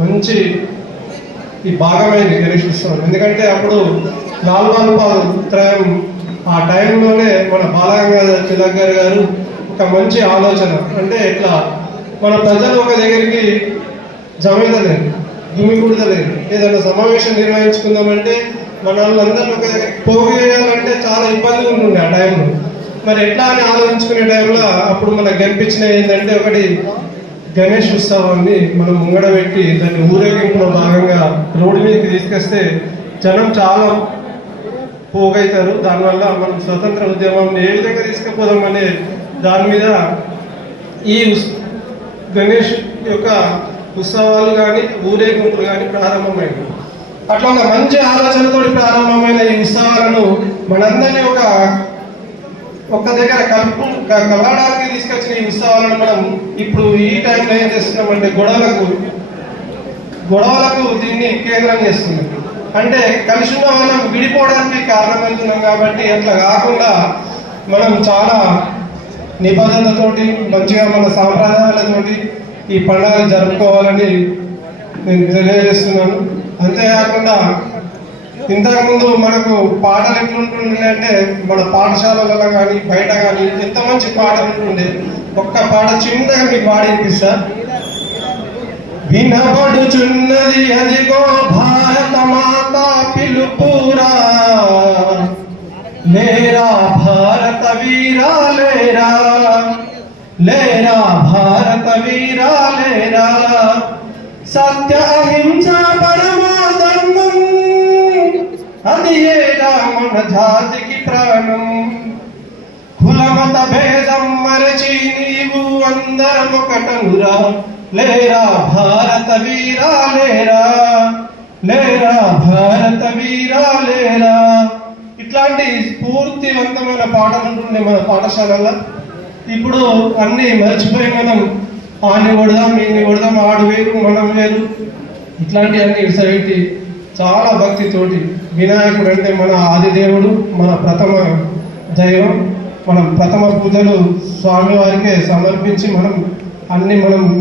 మంచి ఈ భాగమైంది గణేష్ ఉత్సవం. ఎందుకంటే అప్పుడు లాల్ బాల్ త్రయం ఆ టైంలోనే మన బాలగంగాధర్ తిలక్ గారు ఒక మంచి ఆలోచన, అంటే ఇట్లా మన ప్రజలు ఒక దగ్గరికి జమేదలేదు, గుమికూడదలేదు, ఏదైనా సమావేశం నిర్వహించుకుందామంటే మన వాళ్ళందరూ ఒక దగ్గరికి పోగు చేయాలంటే చాలా ఇబ్బందిగా ఉంటుండే ఆ టైంలో. మరి ఎట్లా అని ఆలోచించుకునే టైంలో అప్పుడు మనకు కనిపించినవి ఏంటంటే, ఒకటి గణేష్ ఉత్సవాన్ని మనం ముంగడ పెట్టి దాన్ని ఊరేగింపులో భాగంగా రోడ్డు మీదకి తీసుకొస్తే జనం చాలా పోగైతారు. దానివల్ల మనం స్వతంత్ర ఉద్యమం ఏ విధంగా తీసుకుపోదామనే దాని మీద ఈ గణేష్ యొక్క ఉత్సవాలు కానీ ఊరేగింపులు కానీ ప్రారంభమైనవి. అట్లా ఒక మంచి ఆలోచనతో ప్రారంభమైన ఈ ఉత్సవాలను మనందరినీ ఒక్క దగ్గర కలవడానికి తీసుకొచ్చిన ఈ ఉత్సవాలను మనం ఇప్పుడు ఈ టైంలో ఏం చేస్తున్నామంటే గొడవలకు దీన్ని కేంద్రం చేస్తున్నాం. అంటే కలిసి ఉన్న మనం విడిపోవడానికి కారణమవుతున్నాం. కాబట్టి అట్లా కాకుండా మనం చాలా నిబంధనలతోటి మంచిగా మన సాంప్రదాయాలతోటి ఈ పండుగను జరుపుకోవాలని నేను తెలియజేస్తున్నాను. అంతేకాకుండా ఇంతకుముందు మనకు పాటలు ఎట్లుంటుండే అంటే మన పాఠశాలలో కానీ బయట కానీ ఎంత మంచి పాటలు ఉంటుండే. ఒక్క పాట చిన్నగా మీకు పాడి వినిపిస్తా. వినబడుచున్నది అదిగో భారత మాత పిలుపురా, లేరా భారత వీరా లేరా, లేరా భారత వీరా లేరా, సత్య అహింస పరమా ధర్మం, అది ఏరా మన జాతికి ప్రాణం, కులమత భేదం మరచి నీవు అందరం ఒకటనురా, లేరా భారత వీరా లేరా, లేరా భారత వీరా లేరా. ఇట్లాంటి స్ఫూర్తివంతమైన పాటలు ఉంటుండే మన పాఠశాలలో. ఇప్పుడు అన్నీ మర్చిపోయి మనం ఆని కొడదాం ఈయన్ని కొడదాం, ఆడు వేరు మనం వేరు ఇట్లాంటివన్నీ ఇసరికి చాలా భక్తితోటి వినాయకుడు అంటే మన ఆదిదేవుడు, మన ప్రథమ దైవం. మనం ప్రథమ పూజలు స్వామివారికే సమర్పించి మనం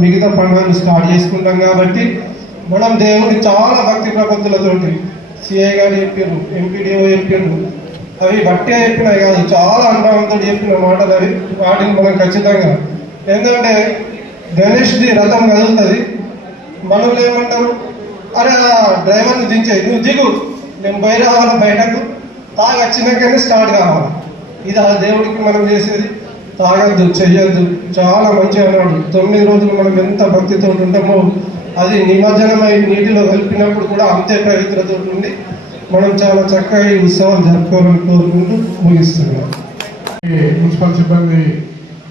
మిగతా పండుగలు స్టార్ట్ చేసుకుంటాం. కాబట్టి మనం దేవుడిని చాలా భక్తి ప్రపత్తులతోటి సిఐ గారు చెప్పారు, ఎంపీడీఓ చెప్పారు, అవి బట్టే చెప్పినాయి కాదు, చాలా అనుభవంతో చెప్పిన మాటలు అవి. వాటిని మనం ఖచ్చితంగా ఏంటంటే గణేష్ది రథం కదులుతుంది, మనల్ని ఏమంటారు, అరే డ్రైవర్ని దించే నువ్వు దిగు, నేను బయట రావాలి, బయటకు తాగి వచ్చినాకనే స్టార్ట్ కావాలి. ఇది ఆ దేవుడికి మనం చేసేది. తాగద్దు, చెయ్యొద్దు, చాలా మంచిగా అన్నాడు. 9 రోజులు మనం ఎంత భక్తితో ఉంటామో అది నిమజ్జనమై నీటిలో కలిపినప్పుడు కూడా అంతే పవిత్రతో ఉండి మనం చాలా చక్కగా ఈ ఉత్సవాలు జరుపుకోవాలని కోరుకుంటూ ముగిస్తున్నాం. మున్సిపల్ సిబ్బంది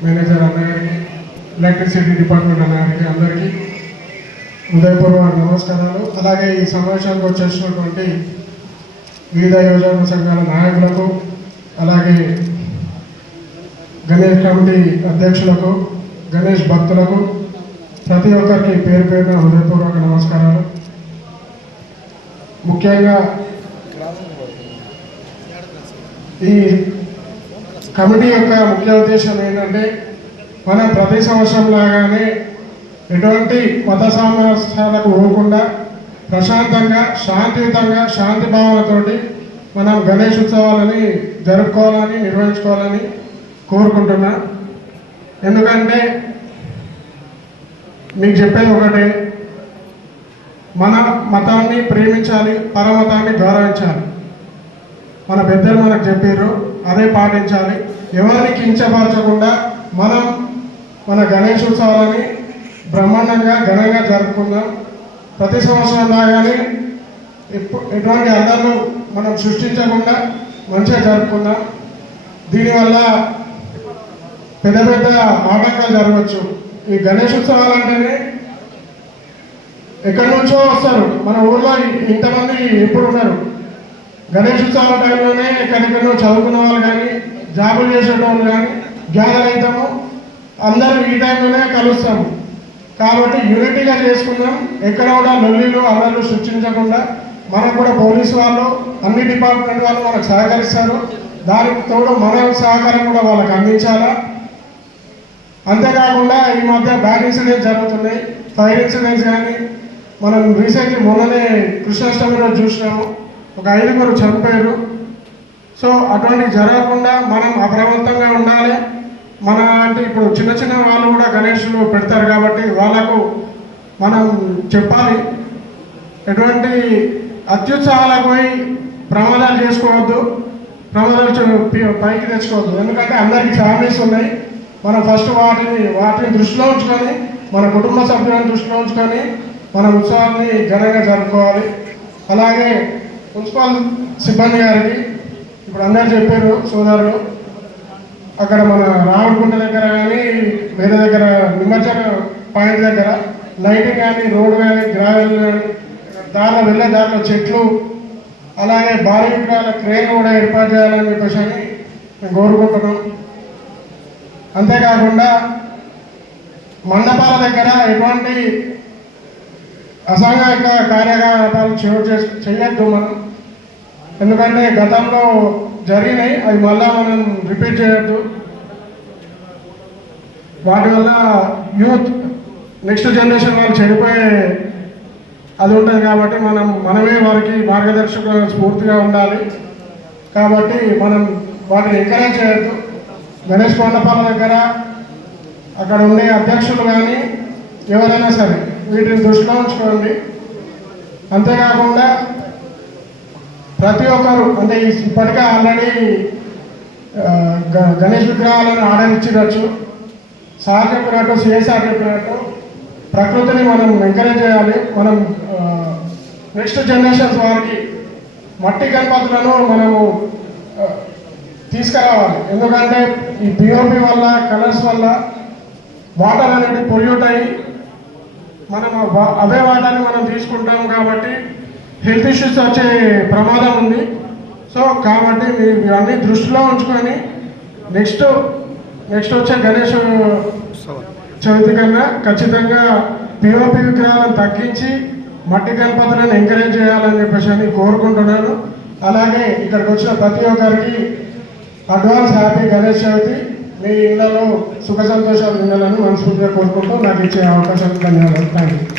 మేనేజర్ అన్నగారికి, ఎలక్ట్రిసిటీ డిపార్ట్మెంట్ అన్నగారికి అందరికీ హృదయపూర్వక నమస్కారాలు. అలాగే ఈ సమావేశానికి వచ్చేసినటువంటి వివిధ యోజన సంఘాల నాయకులకు, అలాగే గణేష్ కమిటీ అధ్యక్షులకు, గణేష్ భక్తులకు ప్రతి ఒక్కరికి పేరు పేరున హృదయపూర్వక నమస్కారాలు. ముఖ్యంగా ఈ కమిటీ యొక్క ముఖ్య ఉద్దేశం ఏంటంటే మనం ప్రతి సంవత్సరం లాగానే ఎటువంటి మత సామరస్యాలకు పోకుండా ప్రశాంతంగా, శాంతియుతంగా, శాంతి భావనతోటి మనం గణేష్ ఉత్సవాలని జరుపుకోవాలని, నిర్వహించుకోవాలని కోరుకుంటున్నా. ఎందుకంటే మీకు చెప్పేది ఒకటే, మన మతాన్ని ప్రేమించాలి, పరమతాన్ని గౌరవించాలి. మన పెద్దలు మనకు చెప్పారు, అదే పాటించాలి. ఎవరిని కించపరచకుండా మనం మన గణేష్ ఉత్సవాలని బ్రహ్మాండంగా ఘనంగా జరుపుకుందాం. ప్రతి సంవత్సరం లాగానే ఎటువంటి అందరూ మనం సృష్టించకుండా మంచిగా జరుపుకుందాం. దీనివల్ల పెద్ద పెద్ద ఆటంకాలు జరగవచ్చు. ఈ గణేష్ ఉత్సవాలు అంటేనే ఎక్కడి నుంచో వస్తారు. మన ఊళ్ళో ఇంతమంది ఎప్పుడు ఉన్నారు. గణేష్ ఉత్సవాల టైంలోనే ఎక్కడెక్కడో చదువుకున్న వాళ్ళు కానీ, జాబులు చేసేటోళ్ళు కానీ గ్యాదర్ అవుతాము. అందరూ ఈ టైంలోనే కలుస్తాము. కాబట్టి యూనిటీగా చేసుకుందాం. ఎక్కడ కూడా లొల్లీలు అమలు సృష్టించకుండా మనకు కూడా పోలీసు వాళ్ళు, అన్ని డిపార్ట్మెంట్ వాళ్ళు మనకు సహకరిస్తారు. దానికి తోడు మన సహకారం కూడా వాళ్ళకి అందించాలా. అంతేకాకుండా ఈ మధ్య బ్యాడ్ ఇన్సిడెంట్స్ జరుగుతున్నాయి, ఫైర్ ఇన్సిడెంట్స్ కానీ. మనం రీసెంట్లీ మొన్ననే కృష్ణాష్టమి రోజు చూసినాము, ఒక 5 చనిపోయారు. సో అటువంటివి జరగకుండా మనం అప్రమత్తంగా ఉండాలి. మన అంటే ఇప్పుడు చిన్న చిన్న వాళ్ళు కూడా గణేష్లు పెడతారు కాబట్టి వాళ్ళకు మనం చెప్పాలి. ఎటువంటి అత్యుత్సాహాలకు పోయి ప్రమాదాలు చేసుకోవద్దు, ప్రమాదాలు పైకి తెచ్చుకోవద్దు. ఎందుకంటే అందరికీ ఫ్యామిలీస్ ఉన్నాయి. మనం ఫస్ట్ వాటిని దృష్టిలో ఉంచుకొని మన కుటుంబ సభ్యులను దృష్టిలో ఉంచుకొని మన ఉత్సవాన్ని ఘనంగా జరుపుకోవాలి. అలాగే మున్సిపల్ సిబ్బంది గారికి ఇప్పుడు అందరు చెప్పారు సోదరులు, అక్కడ మన రావులకుంట దగ్గర కానీ వేరే దగ్గర నిమజ్జన పాయింట్ దగ్గర లైటింగ్ కానీ రోడ్డు కానీ గ్రావెల్ కానీ దారిలో వెళ్ళే దారిలో చెట్లు అలాగే భారీ విగ్రహాల క్రేన్ కూడా ఏర్పాటు చేయాలని చెప్పేసి అని మేము కోరుకుంటున్నాం. అంతేకాకుండా మండపాల దగ్గర ఎటువంటి అసాంఘిక కార్యకలాపాలు చేయొద్దు మనం, ఎందుకంటే గతంలో జరిగినాయి అవి మళ్ళా మనం రిపీట్ చేయొద్దు. వాటి వల్ల యూత్ నెక్స్ట్ జనరేషన్ వాళ్ళు చెడిపోయే అది ఉంటుంది కాబట్టి మనమే వారికి మార్గదర్శక స్ఫూర్తిగా ఉండాలి. కాబట్టి మనం వాటిని ఎంకరేజ్ చేయొద్దు. గణేష్ మండపాల దగ్గర అక్కడ ఉండే అధ్యక్షులు కానీ ఎవరైనా సరే వీటిని దృష్టిలో ఉంచుకోండి. అంతేకాకుండా ప్రతి ఒక్కరు అంటే ఇప్పటికే ఆల్రెడీ గణేష్ విగ్రహాలను ఆర్డర్ ఇచ్చిరచ్చు. సార్ చెప్పినట్టు సిఎస్ఆర్ చెప్పినట్టు ప్రకృతిని మనం ఎంకరేజ్ చేయాలి. మనం నెక్స్ట్ జనరేషన్స్ వారికి మట్టి గణపతులను మనము తీసుకురావాలి. ఎందుకంటే ఈ పిఓపి వల్ల కలర్స్ వల్ల వాటర్ అనేది పొల్యూట్ అయ్యి మనం అదే వాటర్ని మనం తీసుకుంటాం కాబట్టి హెల్త్ ఇష్యూస్ వచ్చే ప్రమాదం ఉంది. సో కాబట్టి మీరు ఇవన్నీ దృష్టిలో ఉంచుకొని నెక్స్ట్ వచ్చే గణేష్ చవితి కన్నా ఖచ్చితంగా పిఓపి విగ్రహాలను తగ్గించి మట్టి గణపతులను ఎంకరేజ్ చేయాలని చెప్పేసి అని కోరుకుంటున్నాను. అలాగే ఇక్కడికి వచ్చిన ప్రతి ఒక్కరికి అడ్వాన్స్ హ్యాపీ గణేష్ చవితి. మీ ఇళ్లలో సుఖ సంతోషాలు ఉండాలని మనస్ఫూర్తిగా కోరుకుంటూ నాకు ఇచ్చే అవకాశానికి ధన్యవాదాలు. Thank you.